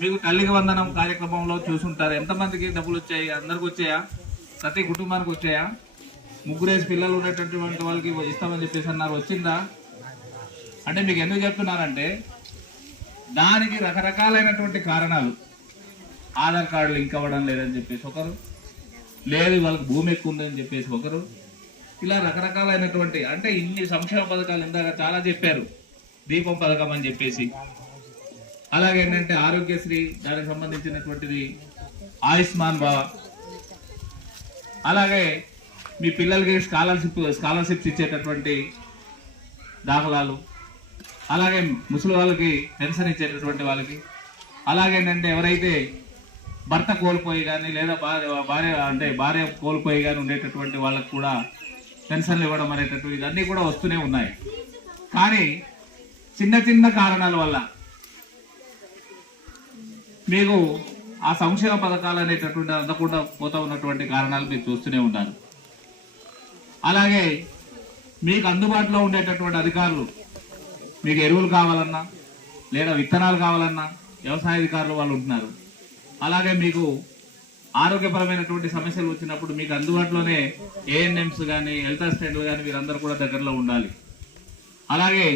మీకు తల్లికి వందనం కార్యక్రమంలో చూసుంటారు. ఎంతమందికి డబ్బులు వచ్చాయి? అందరికి వచ్చాయా? ప్రతి కుటుంబానికి వచ్చాయా? ముగ్గురేసి పిల్లలు ఉండేటటువంటి వాళ్ళకి ఇస్తామని చెప్పేసి అన్నారు, వచ్చిందా? అంటే మీకు ఎందుకు చెప్తున్నానంటే దానికి రకరకాలైనటువంటి కారణాలు. ఆధార్ కార్డులు లింక్ అవ్వడం లేదని చెప్పేసి ఒకరు, లేదు వాళ్ళకి భూమి ఎక్కువ ఉందని చెప్పేసి ఒకరు, ఇలా రకరకాలైనటువంటి అంటే ఇన్ని సంక్షేమ పథకాలు ఇందాక చాలా చెప్పారు. దీపం పథకం అని చెప్పేసి, అలాగే ఏంటంటే ఆరోగ్యశ్రీ దానికి సంబంధించినటువంటిది, ఆయుష్మాన్ భవ, అలాగే మీ పిల్లలకి స్కాలర్షిప్స్ ఇచ్చేటటువంటి దాఖలాలు, అలాగే ముసలి వాళ్ళకి పెన్షన్ ఇచ్చేటటువంటి వాళ్ళకి, అలాగే ఏంటంటే ఎవరైతే భర్త కోల్పోయి కానీ లేదా భార్య కోల్పోయి కానీ ఉండేటటువంటి వాళ్ళకు కూడా పెన్షన్లు ఇవ్వడం అనేటటువంటి ఇవన్నీ కూడా వస్తూనే ఉన్నాయి. కానీ చిన్న చిన్న కారణాల వల్ల మీకు ఆ సంక్షేమ పథకాలు అనేటటువంటి అందకుండా పోతా ఉన్నటువంటి కారణాలు మీరు చూస్తూనే ఉన్నారు. అలాగే మీకు అందుబాటులో ఉండేటటువంటి అధికారులు, మీకు ఎరువులు కావాలన్నా లేదా విత్తనాలు కావాలన్నా వ్యవసాయ అధికారులు వాళ్ళు ఉంటున్నారు. అలాగే మీకు ఆరోగ్యపరమైనటువంటి సమస్యలు వచ్చినప్పుడు మీకు అందుబాటులోనే ఏఎన్ఎంస్ కానీ హెల్త్ అసిస్టెంట్లు కానీ వీరందరూ కూడా దగ్గరలో ఉండాలి. అలాగే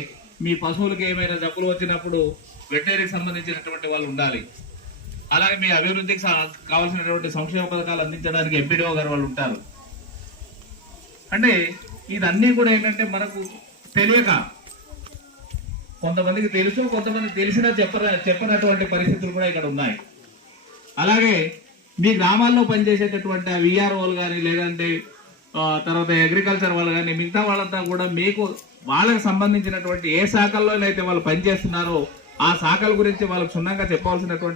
మీ పశువులకి ఏమైనా జబ్బులు వచ్చినప్పుడు వెటనరీకి సంబంధించినటువంటి వాళ్ళు ఉండాలి. అలాగే మీ అభివృద్ధికి కావాల్సినటువంటి సంక్షేమ పథకాలు అందించడానికి ఎంపీడీఓ గారు వాళ్ళు ఉంటారు. అంటే ఇదన్నీ కూడా ఏంటంటే మనకు తెలియక, కొంతమందికి తెలుసు, కొంతమందికి తెలిసినా చెప్పనటువంటి పరిస్థితులు కూడా ఇక్కడ ఉన్నాయి. అలాగే మీ గ్రామాల్లో పనిచేసేటటువంటి విఆర్ఓలు కానీ లేదంటే తర్వాత అగ్రికల్చర్ వాళ్ళు కానీ మిగతా వాళ్ళంతా కూడా మీకు వాళ్ళకి సంబంధించినటువంటి ఏ శాఖల్లో అయితే వాళ్ళు పనిచేస్తున్నారో ఆ శాఖల గురించి వాళ్ళకు క్షుణ్ణంగా చెప్పవలసినటువంటి